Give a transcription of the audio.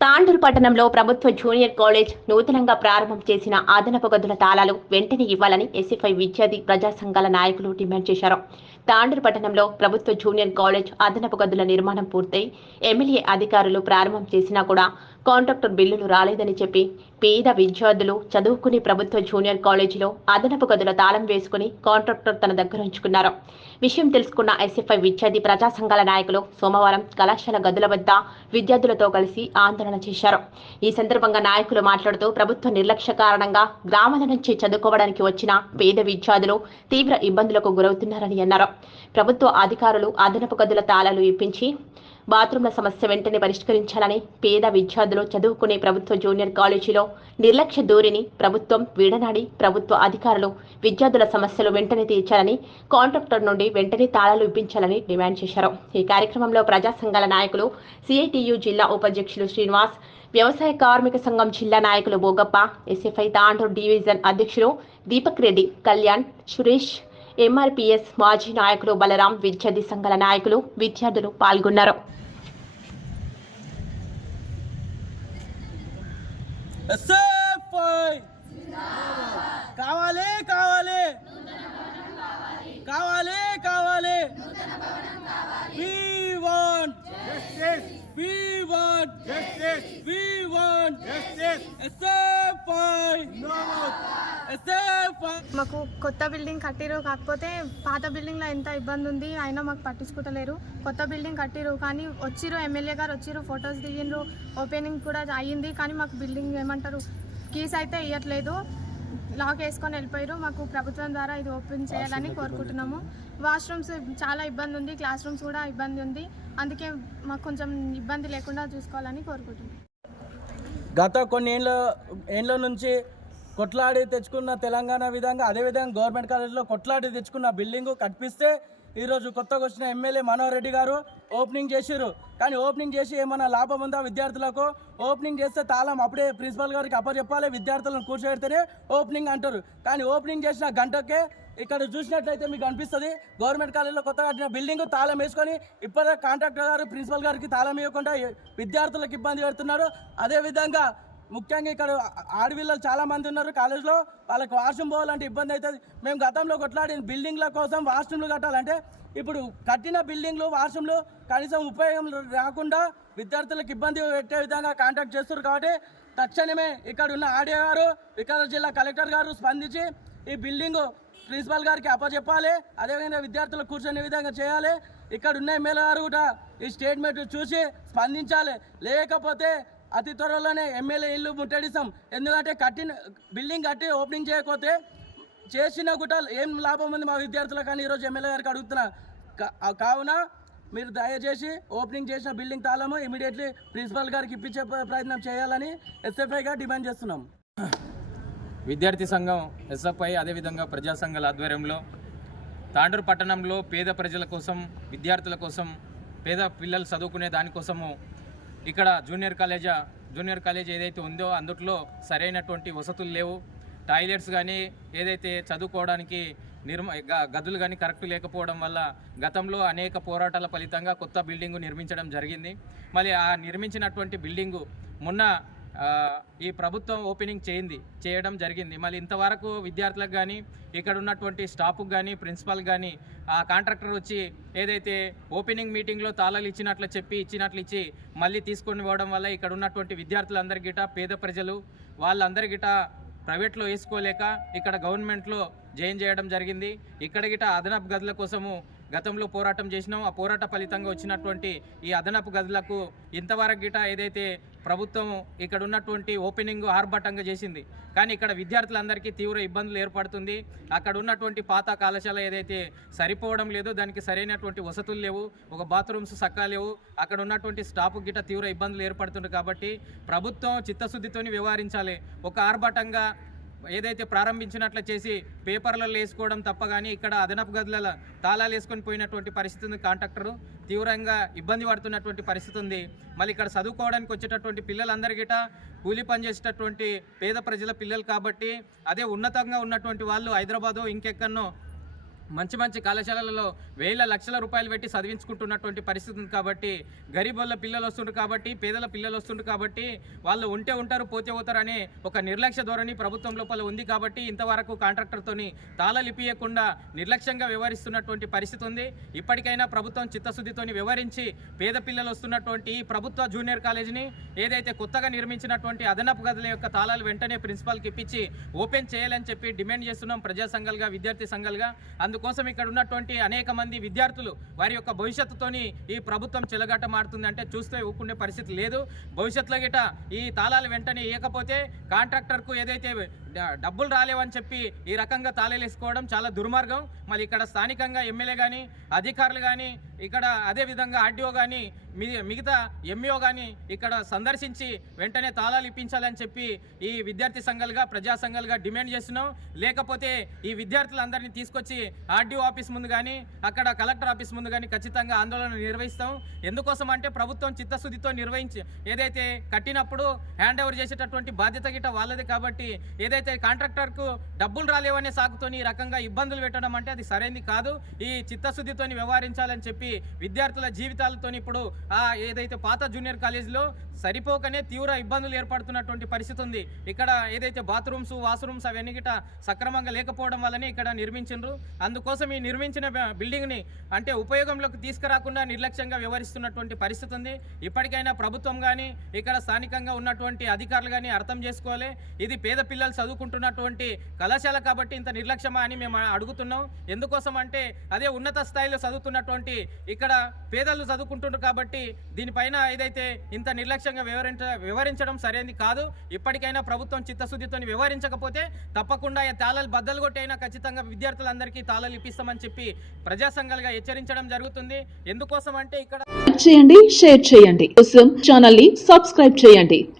తాండూరు పట్టణంలో ప్రభుత్వ junior college నూతనంగా ప్రారంభం చేసిన అదనపు గదుల తాళాలు వెంటనే ఇవ్వాలని ఎస్ఎఫ్ఐ విద్యార్థి ప్రజా సంఘాల నాయకులు డిమాండ్ చేశారు. తాండూరు పట్టణంలో ప్రభుత్వ జూనియర్ కాలేజ్ అదనపు గదుల నిర్మాణం పూర్తయి ఎమ్మెల్యే అధికారులు ప్రారంభం చేసినా కూడా కాంట్రాక్టర్ బిల్లులు రాలేదని చెప్పి పేద విద్యార్థులు చదువుకునే ప్రభుత్వ జూనియర్ కాలేజీలో అదనపు గదుల తాళం వేసుకుని కాంట్రాక్టర్ తన దగ్గర ఉంచుకున్నారు. విషయం తెలుసుకున్న ఎస్ఎఫ్ఐ విద్యార్థి ప్రజా సంఘాల నాయకులు సోమవారం కళాశాల గదుల వద్ద విద్యార్థులతో కలిసి ఆందోళన చేశారు. ఈ సందర్భంగా నాయకులు మాట్లాడుతూ ప్రభుత్వ నిర్లక్ష్య కారణంగా గ్రామాల నుంచి చదువుకోవడానికి వచ్చిన పేద విద్యార్థులు తీవ్ర ఇబ్బందులకు గురవుతున్నారని అన్నారు. ప్రభుత్వ అధికారులు అదనపు గదుల తాళాలు ఇప్పించి బాత్రూంల సమస్య వెంటనే పరిష్కరించాలని పేద విద్యార్థులు చదువుకునే ప్రభుత్వ జూనియర్ కాలేజీలో నిర్లక్ష్య ధోరణి ప్రభుత్వం వీడనాడి ప్రభుత్వ అధికారులు విద్యార్థుల సమస్యలు వెంటనే తీర్చాలని కాంట్రాక్టర్ నుండి వెంటనే తాళాలు ఇప్పించాలని డిమాండ్ చేశారు. ఈ కార్యక్రమంలో ప్రజా సంఘాల నాయకులు సిఐటియు జిల్లా ఉపాధ్యక్షులు శ్రీనివాస్ వ్యవసాయ కార్మిక సంఘం జిల్లా నాయకులు బోగప్ప ఎస్ఎఫ్ఐ తాండూరు డివిజన్ అధ్యక్షులు దీపక్ రెడ్డి కళ్యాణ్ సురేష్ ఎంఆర్పిఎస్ మాజీ నాయకులు బలరాం విద్యార్థి సంఘాల నాయకులు విద్యార్థులు పాల్గొన్నారు. కావాలి కావాలి కావాలి కావాలి we want justice we want. Justice we want. Justice మాకు కొత్త బిల్డింగ్ కట్టిరు కాకపోతే పాత బిల్డింగ్లో ఎంత ఇబ్బంది ఉంది అయినా మాకు పట్టించుకుంటలేరు కొత్త బిల్డింగ్ కట్టిరు కానీ వచ్చిరు ఎమ్మెల్యే గారు వచ్చిరు ఫొటోస్ దిగిండ్రు ఓపెనింగ్ కూడా అయ్యింది కానీ మాకు బిల్డింగ్ ఏమంటారు కీస్ అయితే ఇవ్వట్లేదు లాక్ వేసుకొని వెళ్ళిపోయారు. మాకు ప్రభుత్వం ద్వారా ఇది ఓపెన్ చేయాలని కోరుకుంటున్నాము. వాష్రూమ్స్ చాలా ఇబ్బంది ఉంది. క్లాస్ రూమ్స్ కూడా ఇబ్బంది ఉంది. అందుకే మాకు కొంచెం ఇబ్బంది లేకుండా చూసుకోవాలని కోరుకుంటున్నాం గత కొన్ని ఏళ్ళ ఏళ్ళ నుంచి కొట్లాడి తెచ్చుకున్న తెలంగాణ విధంగా అదేవిధంగా గవర్నమెంట్ కాలేజ్లో కొట్లాడి తెచ్చుకున్న బిల్డింగ్ కట్టిస్తే ఈరోజు కొత్తగా వచ్చిన ఎమ్మెల్యే మనోహర్ రెడ్డి గారు ఓపెనింగ్ చేసిరు కానీ ఓపెనింగ్ చేసి ఏమైనా లాభం ఉందా విద్యార్థులకు? ఓపెనింగ్ చేస్తే తాళం అప్పుడే ప్రిన్సిపల్ గారికి అప్పచెప్పాలి విద్యార్థులను కూర్చోబెడితేనే ఓపెనింగ్ అంటారు. కానీ ఓపెనింగ్ చేసిన గంటకే ఇక్కడ చూసినట్లయితే మీకు అనిపిస్తుంది గవర్నమెంట్ కాలేజీలో కొత్తగా కట్టిన బిల్డింగ్ తాళం వేసుకొని ఇప్పటికే కాంట్రాక్టర్ గారు ప్రిన్సిపల్ గారికి తాళం ఇవ్వకుండా విద్యార్థులకు ఇబ్బంది పెడుతున్నారు. అదేవిధంగా ముఖ్యంగా ఇక్కడ ఆడపిల్లలు చాలా మంది ఉన్నారు కాలేజ్లో వాళ్ళకి వాష్రూమ్ పోవాలంటే ఇబ్బంది అవుతుంది. మేము గతంలో కొట్లాడిన బిల్డింగ్ల కోసం వాష్రూమ్లు కట్టాలంటే ఇప్పుడు కట్టిన బిల్డింగ్లు వాష్రూమ్లు కనీసం ఉపయోగం రాకుండా విద్యార్థులకు ఇబ్బంది పెట్టే విధంగా కాంటాక్ట్ చేస్తారు కాబట్టి తక్షణమే ఇక్కడ ఉన్న ఆడియో గారు వికారాబాద్ జిల్లా కలెక్టర్ గారు స్పందించి ఈ బిల్డింగ్ ప్రిన్సిపల్ గారికి అప్పచెప్పాలి. అదేవిధంగా విద్యార్థులు కూర్చునే విధంగా చేయాలి. ఇక్కడ ఉన్న ఎమ్మెల్యే గారు కూడా ఈ స్టేట్మెంట్ చూసి స్పందించాలి. లేకపోతే అతి త్వరలోనే ఎమ్మెల్యే ఇల్లు ముట్టడిస్తాం. ఎందుకంటే కట్టిన బిల్డింగ్ కట్టి ఓపెనింగ్ చేయకపోతే చేసిన కూడా ఏం లాభం ఉంది మా విద్యార్థులకు కానీ ఈరోజు ఎమ్మెల్యే గారికి అడుగుతున్నా. కా- కావున మీరు దయచేసి ఓపెనింగ్ చేసిన బిల్డింగ్ తాళము ఇమీడియట్లీ ప్రిన్సిపల్ గారికి ఇప్పించే ప్రయత్నం చేయాలని ఎస్ఎఫ్ఐగా డిమాండ్ చేస్తున్నాం. విద్యార్థి సంఘం ఎస్ఎఫ్ఐ అదేవిధంగా ప్రజా సంఘాల ఆధ్వర్యంలో తాండూరు పట్టణంలో పేద ప్రజల కోసం విద్యార్థుల కోసం పేద పిల్లలు చదువుకునే దానికోసము ఇక్కడ జూనియర్ కాలేజా జూనియర్ కాలేజ్ ఏదైతే ఉందో అందుట్లో సరైనటువంటి వసతులు లేవు. టాయిలెట్స్ కానీ ఏదైతే చదువుకోవడానికి నిర్మ గ- గదులు కానీ కరెక్ట్ లేకపోవడం వల్ల గతంలో అనేక పోరాటాల ఫలితంగా కొత్త బిల్డింగు నిర్మించడం జరిగింది. మళ్ళీ ఆ నిర్మించినటువంటి బిల్డింగు మొన్న ఈ ప్రభుత్వం ఓపెనింగ్ చేయింది చేయడం జరిగింది. మళ్ళీ ఇంతవరకు విద్యార్థులకు కానీ ఇక్కడ ఉన్నటువంటి స్టాఫ్కి కానీ ప్రిన్సిపల్ కానీ ఆ కాంట్రాక్టర్ వచ్చి ఏదైతే ఓపెనింగ్ మీటింగ్లో తాళాలు ఇచ్చినట్లు చెప్పి ఇచ్చినట్లు ఇచ్చి మళ్ళీ తీసుకొని పోవడం వల్ల ఇక్కడ ఉన్నటువంటి విద్యార్థులందరి గిట పేద ప్రజలు వాళ్ళందరి గిట ప్రైవేట్లో వేసుకోలేక ఇక్కడ గవర్నమెంట్లో జాయిన్ చేయడం జరిగింది. ఇక్కడ గిట అదనపు గదుల కోసము గతంలో పోరాటం చేసినాం. ఆ పోరాట ఫలితంగా వచ్చినటువంటి ఈ అదనపు గదులకు ఇంతవరకు గిట ఏదైతే ప్రభుత్వం ఇక్కడ ఉన్నటువంటి ఓపెనింగ్ ఆర్భాటంగా చేసింది కానీ ఇక్కడ విద్యార్థులందరికీ తీవ్ర ఇబ్బందులు ఏర్పడుతుంది. అక్కడ ఉన్నటువంటి పాత కళాశాల ఏదైతే సరిపోవడం లేదో దానికి సరైనటువంటి వసతులు లేవు ఒక బాత్రూమ్స్ సక్కా లేవు అక్కడ ఉన్నటువంటి స్టాఫ్ గిట తీవ్ర ఇబ్బందులు ఏర్పడుతుంది కాబట్టి ప్రభుత్వం చిత్తశుద్ధితోని వ్యవహరించాలి. ఒక ఆర్భాటంగా ఏదైతే ప్రారంభించినట్లు చేసి పేపర్లలో వేసుకోవడం తప్ప కానీ ఇక్కడ అదనపు గదుల తాళాలు వేసుకొని పోయినటువంటి పరిస్థితి ఉంది కాంట్రాక్టరు. తీవ్రంగా ఇబ్బంది పడుతున్నటువంటి పరిస్థితి ఉంది. మళ్ళీ ఇక్కడ చదువుకోవడానికి వచ్చేటటువంటి పిల్లలందరికీట కూలి పని చేసేటటువంటి పేద ప్రజల పిల్లలు కాబట్టి అదే ఉన్నతంగా ఉన్నటువంటి వాళ్ళు హైదరాబాదు ఇంకెక్కడనో మంచి మంచి కళాశాలలలో వేల లక్షల రూపాయలు పెట్టి చదివించుకుంటున్నటువంటి పరిస్థితి ఉంది కాబట్టి గరీబుల పిల్లలు వస్తుండ్రు కాబట్టి పేదల పిల్లలు వస్తుండ్రు కాబట్టి వాళ్ళు ఉంటే ఉంటారు పోతే పోతారు అనే ఒక నిర్లక్ష్య ధోరణి ప్రభుత్వం లోపల ఉంది కాబట్టి ఇంతవరకు కాంట్రాక్టర్తోని తాళలిపియకుండా నిర్లక్ష్యంగా వ్యవహరిస్తున్నటువంటి పరిస్థితి ఉంది. ఇప్పటికైనా ప్రభుత్వం చిత్తశుద్ధితోని వ్యవహరించి పేద పిల్లలు వస్తున్నటువంటి ఈ ప్రభుత్వ జూనియర్ కాలేజీని ఏదైతే కొత్తగా నిర్మించినటువంటి అదనపు గదుల యొక్క తాళాలు వెంటనే ప్రిన్సిపాల్కి ఇప్పించి ఓపెన్ చేయాలని చెప్పి డిమాండ్ చేస్తున్నాం ప్రజా సంఘాలుగా విద్యార్థి సంఘాలుగా. అందుకోసం ఇక్కడ ఉన్నటువంటి అనేక మంది విద్యార్థులు వారి యొక్క భవిష్యత్తుతోని ఈ ప్రభుత్వం చెలగట మారుతుంది అంటే చూస్తే ఊపుకునే పరిస్థితి లేదు. భవిష్యత్తులో గిట ఈ తాళాలు వెంటనే ఇవ్వకపోతే కాంట్రాక్టర్కు ఏదైతే డబ్బులు రాలేవని చెప్పి ఈ రకంగా తాళేలేసుకోవడం చాలా దుర్మార్గం. మళ్ళీ ఇక్కడ స్థానికంగా ఎమ్మెల్యే కానీ అధికారులు కానీ ఇక్కడ అదే విధంగా ఆర్డీఓ కానీ మిగతా ఎంఈఓ కానీ ఇక్కడ సందర్శించి వెంటనే తాళాలు ఇప్పించాలని చెప్పి ఈ విద్యార్థి సంఘాలుగా ప్రజా సంఘాలుగా డిమాండ్ చేస్తున్నాం. లేకపోతే ఈ విద్యార్థులందరినీ తీసుకొచ్చి ఆర్డీఓ ఆఫీస్ ముందు కానీ అక్కడ కలెక్టర్ ఆఫీస్ ముందు కానీ ఖచ్చితంగా ఆందోళన నిర్వహిస్తాం. ఎందుకోసం అంటే ప్రభుత్వం చిత్తశుద్ధితో నిర్వహించి ఏదైతే కట్టినప్పుడు హ్యాండ్ ఓవర్ చేసేటటువంటి బాధ్యత గిట్ట వాళ్ళదే కాబట్టి ఏదైతే కాంట్రాక్టర్కు డబ్బులు రాలేవనే సాకుతోని ఈ రకంగా ఇబ్బందులు పెట్టడం అంటే అది సరైనది కాదు. ఈ చిత్తశుద్ధితోని వ్యవహరించాలని చెప్పి విద్యార్థుల జీవితాలతో ఇప్పుడు ఆ ఏదైతే పాత జూనియర్ కాలేజీలో సరిపోకనే తీవ్ర ఇబ్బందులు ఏర్పడుతున్నటువంటి పరిస్థితి ఉంది. ఇక్కడ ఏదైతే బాత్రూమ్స్ వాష్రూమ్స్ అవన్నీ గిట సక్రమంగా లేకపోవడం వల్లనే ఇక్కడ నిర్మించిండ్రు. అందుకోసం ఈ నిర్మించిన బిల్డింగ్ని అంటే ఉపయోగంలోకి తీసుకురాకుండా నిర్లక్ష్యంగా వ్యవహరిస్తున్నటువంటి పరిస్థితి ఉంది. ఇప్పటికైనా ప్రభుత్వం కానీ ఇక్కడ స్థానికంగా ఉన్నటువంటి అధికారులు కానీ అర్థం చేసుకోవాలి. ఇది పేద పిల్లలు చదువుకుంటున్నటువంటి కళాశాల కాబట్టి ఇంత నిర్లక్ష్యమా అని మేము అడుగుతున్నాం. ఎందుకోసం అంటే అదే ఉన్నత స్థాయిలో చదువుతున్నటువంటి ఇక్కడ పేదలు చదువుకుంటున్నారు కాబట్టి దీనిపైన ఏదైతే ఇంత నిర్లక్ష్యంగా వివరించ వివరించడం సరైనది కాదు. ఇప్పటికైనా ప్రభుత్వం చిత్తశుద్ధితో వివరించకపోతే తప్పకుండా తాళాలు బద్దలు కొట్టి అయినా ఖచ్చితంగా విద్యార్థులందరికీ తాళాలు ఇప్పిస్తామని చెప్పి ప్రజా సంఘాలుగా హెచ్చరించడం జరుగుతుంది. ఎందుకోసం అంటే ఇక్కడ చేయండి షేర్ చేయండి. కోసం ఛానల్ని సబ్స్క్రైబ్ చేయండి.